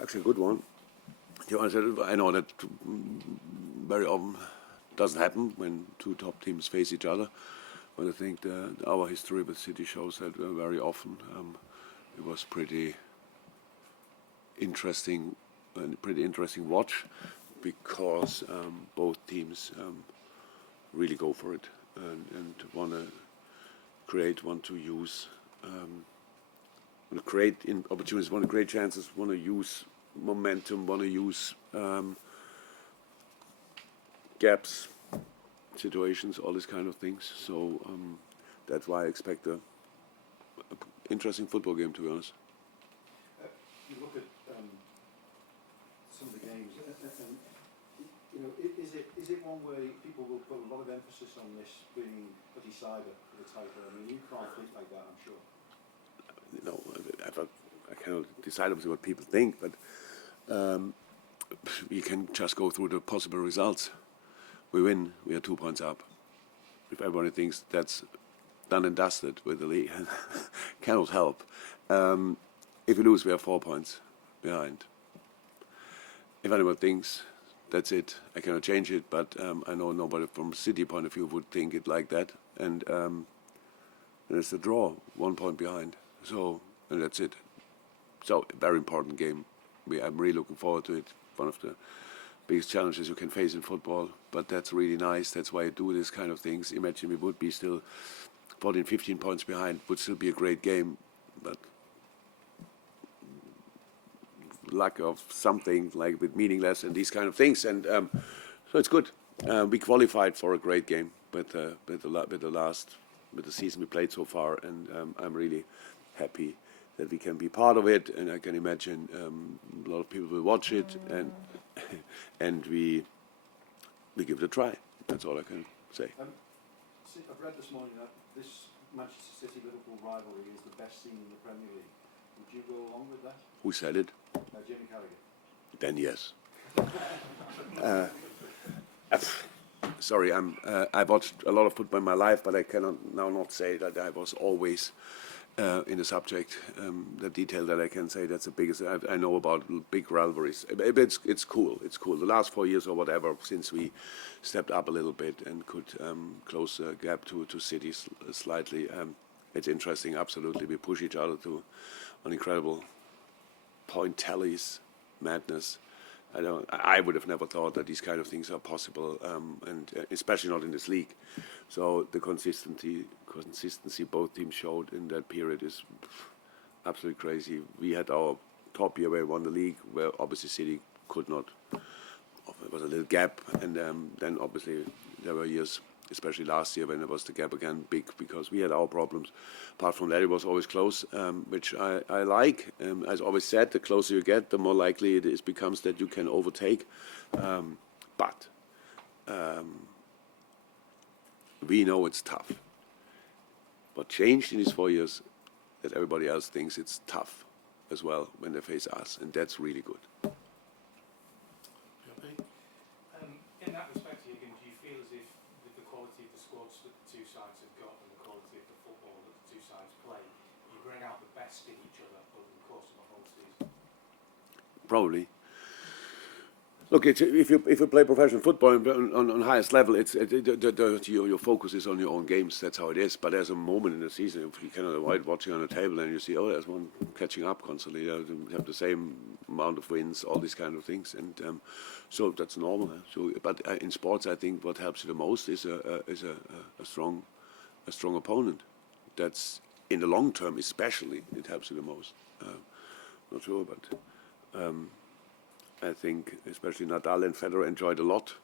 actually a good one. I know that very often doesn't happen when two top teams face each other, but I think our history with City shows that very often it was pretty interesting watch because both teams really go for it and want to use. Want to create opportunities, want to create chances, want to use momentum, want to use gaps, situations, all these kind of things. So that's why I expect a interesting football game, to be honest. You look at some of the games, and you know, is it one where people will put a lot of emphasis on this being a decider for the title? I mean, you can't think like that, I'm sure. You know, I cannot decide obviously what people think, but we can just go through the possible results. We win, we are 2 points up. If everybody thinks that's done and dusted with the league, cannot help. If we lose, we are 4 points behind. If anyone thinks that's it, I cannot change it, but I know nobody from a City point of view would think it like that. And it's a draw, 1 point behind. So, and that's it. So, a very important game. I'm really looking forward to it. One of the biggest challenges you can face in football, but that's really nice. That's why I do this kind of things. Imagine we would be still 14, 15 points behind, would still be a great game, but lack of something like with meaningless and these kind of things. And so it's good. We qualified for a great game with the season we played so far, and I'm really happy that we can be part of it, and I can imagine a lot of people will watch it, and we give it a try. That's all I can say. I've read this morning that this Manchester City-Liverpool rivalry is the best seen in the Premier League. Would you go along with that? Who said it? Jimmy Carragher. Then yes. Sorry, I watched a lot of football in my life, but I cannot now not say that I was always in the subject. The detail that I can say, that's the biggest. I know about big rivalries. It's cool. It's cool. The last 4 years or whatever, since we stepped up a little bit and could close the gap to City slightly, it's interesting. Absolutely, we push each other to an incredible point tallies, madness. I would have never thought that these kind of things are possible, and especially not in this league. So the consistency both teams showed in that period is absolutely crazy. We had our top year where we won the league, where obviously City could not. There was a little gap, and then obviously there were years, especially last year, when there was the gap again big because we had our problems. Apart from that, it was always close, which I like. As always said, the closer you get, the more likely it becomes that you can overtake. But we know it's tough. What changed in these 4 years that everybody else thinks it's tough as well when they face us, and that's really good. In that respect, Jurgen, do you feel as if the quality of the squads that the two sides have got and the quality of the football that the two sides play, you bring out the best in each other over the course of a whole season? Probably. Look, if you play professional football on highest level, your focus is on your own games. That's how it is. But there's a moment in the season if you cannot avoid watching on a table and you see, there's one catching up constantly. They have the same amount of wins, all these kind of things, and so that's normal. So, but in sports, I think what helps you the most is a strong opponent. That's in the long term, especially, it helps you the most. Not sure, but. I think especially Nadal and Federer enjoyed a lot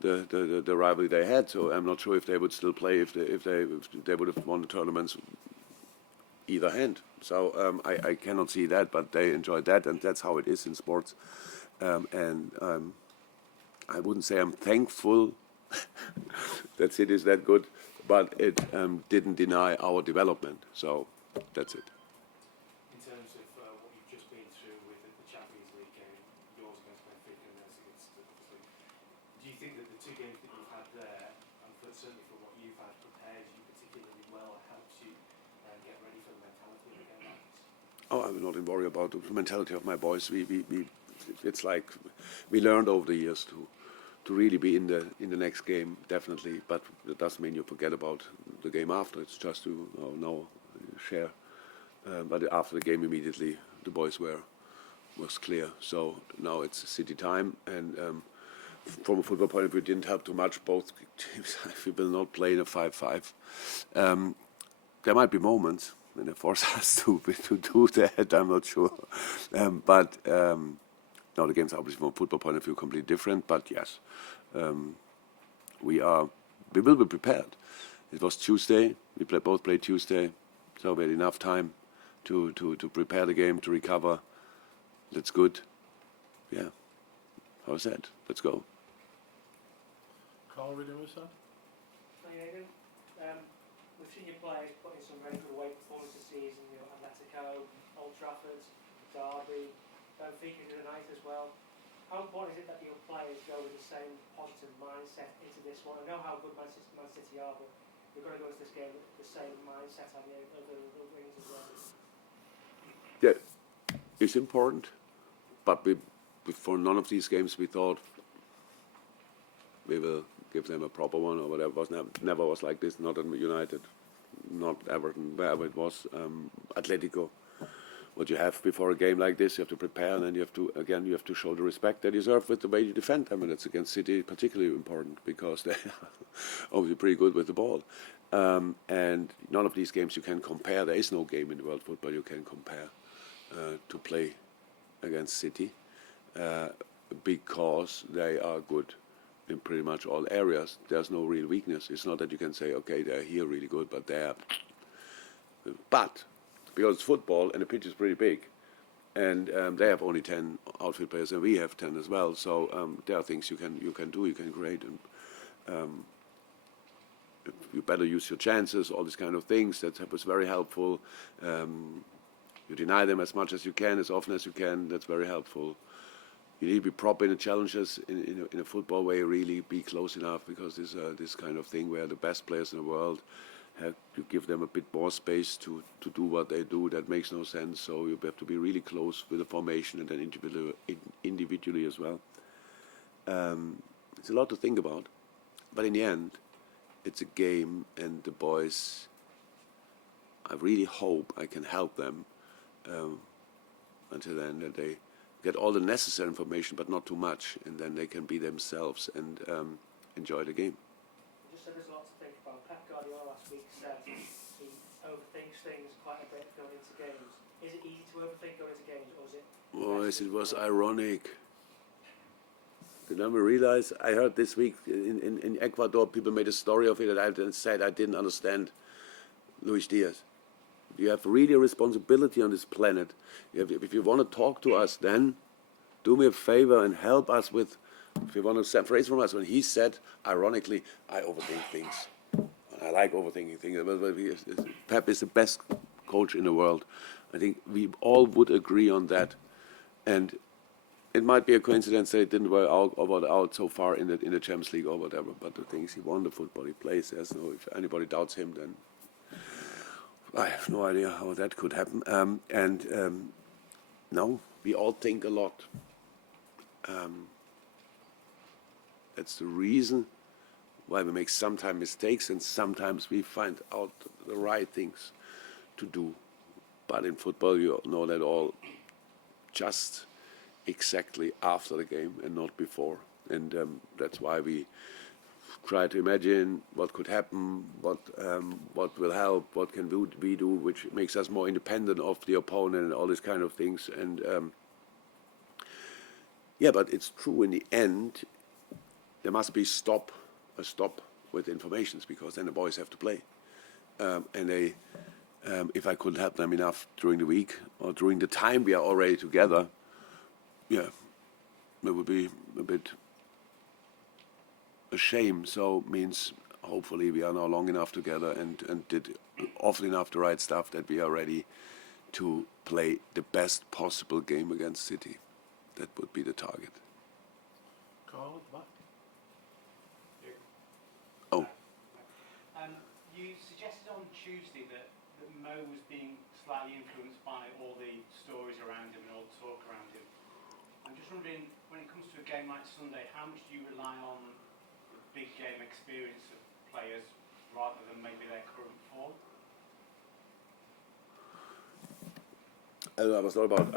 the rivalry they had. So I'm not sure if they would still play if they would have won the tournaments either hand. So I cannot see that, but they enjoyed that, and that's how it is in sports. And I wouldn't say I'm thankful that City is that good, but it didn't deny our development. So that's it. Do you think that the two games that you've had there, and certainly for what you've had, prepares you particularly well and helps you get ready for the mentality of a game like this? Oh, I'm not worried about the mentality of my boys. It's like we learned over the years to really be in the next game, definitely. But that doesn't mean you forget about the game after. It's just to know share. But after the game, immediately the boys was clear. So now it's City time, and from a football point of view, it didn't help too much. Both teams, we will not play in a 5-5. There might be moments when they force us to do that. I'm not sure, but no, the game's obviously from a football point of view completely different. But yes, we will be prepared. It was Tuesday. Both played Tuesday, so we had enough time to prepare the game, to recover. That's good. Yeah. How's that? Let's go. Carl, reading with that? Jurgen, we've seen your players put in some very good away performances this season, Atletico, Old Trafford, Derby, Benfica tonight as well. How important is it that your players go with the same positive mindset into this one? I know how good Man City are, but you're going to go into this game with the same mindset, haven't you, of the wings as well? Yeah, it's important, but for none of these games we thought we will give them a proper one or whatever. Never was like this. Not at United, not Everton, wherever it was. Atletico. What you have before a game like this, you have to prepare, and then you have to show the respect they deserve with the way you defend. I mean, it's against City particularly important because they are obviously pretty good with the ball. And none of these games you can compare. There is no game in world football you can compare to play against City because they are good in pretty much all areas. There's no real weakness. It's not that you can say, okay, they're here really good, but they're... But because it's football and the pitch is pretty big, and they have only 10 outfield players and we have 10 as well, so there are things you can do, you can create, and you better use your chances, all these kind of things. That was very helpful. You deny them as much as you can, as often as you can. That's very helpful. You need to be proper in the challenges in a football way, really be close enough, because this kind of thing where the best players in the world have to give them a bit more space to do what they do. That makes no sense. So you have to be really close with the formation and then individually as well. It's a lot to think about. But in the end, it's a game, and the boys, I really hope I can help them until then, that they get all the necessary information, but not too much, and then they can be themselves and enjoy the game. You just said there's a lot to think about. Pep Guardiola last week said he overthinks things quite a bit going into games. Is it easy to overthink going into games, or is it... Boys, it was ironic. Did I realize? I heard this week in Ecuador, people made a story of it, and I said I didn't understand Luis Diaz. You have really a responsibility on this planet. If you want to talk to us, then do me a favor and help us with, if you want to separate from us, when he said, ironically, I overthink things. And I like overthinking things. Pep is the best coach in the world. I think we all would agree on that. And it might be a coincidence that it didn't work out so far in the Champions League or whatever, but the thing is, he won the football, he plays. If anybody doubts him, then I have no idea how that could happen. No, we all think a lot. That's the reason why we make sometimes mistakes, and sometimes we find out the right things to do. But in football, you know that all just exactly after the game and not before. And that's why we try to imagine what could happen, what will help, what can we do, which makes us more independent of the opponent and all these kind of things. And yeah, but it's true in the end, there must be a stop with informations, because then the boys have to play. And they, if I could help them enough during the week or during the time we are already together, yeah, it would be a bit a shame. So means hopefully we are now long enough together and did often enough the right stuff that we are ready to play the best possible game against City. That would be the target. Carl at the back. Oh. You suggested on Tuesday that Mo was being slightly influenced by all the stories around him and all the talk around him. I'm just wondering, when it comes to a game like Sunday, how much do you rely on the big game experience of players rather than maybe their current form? I was not about,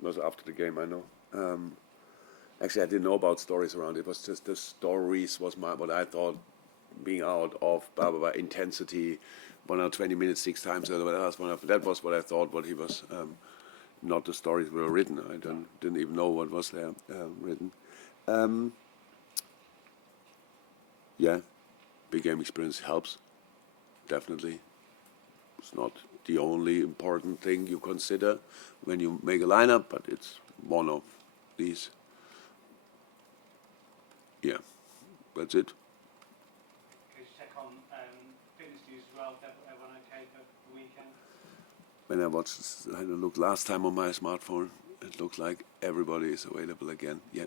not after the game, I know. Actually, I didn't know about stories around it. It was just the stories was what I thought being out of blah, blah, blah, intensity, 120 minutes, 6 times. That was what I thought, what he was, not the stories were written. I didn't even know what was there written. Yeah, big game experience helps, definitely. It's not the only important thing you consider when you make a lineup, but it's one of these. Yeah, that's it. Can you check on fitness news as well? Everyone okay for the weekend? When I had a look last time on my smartphone, it looks like everybody is available again. Yeah.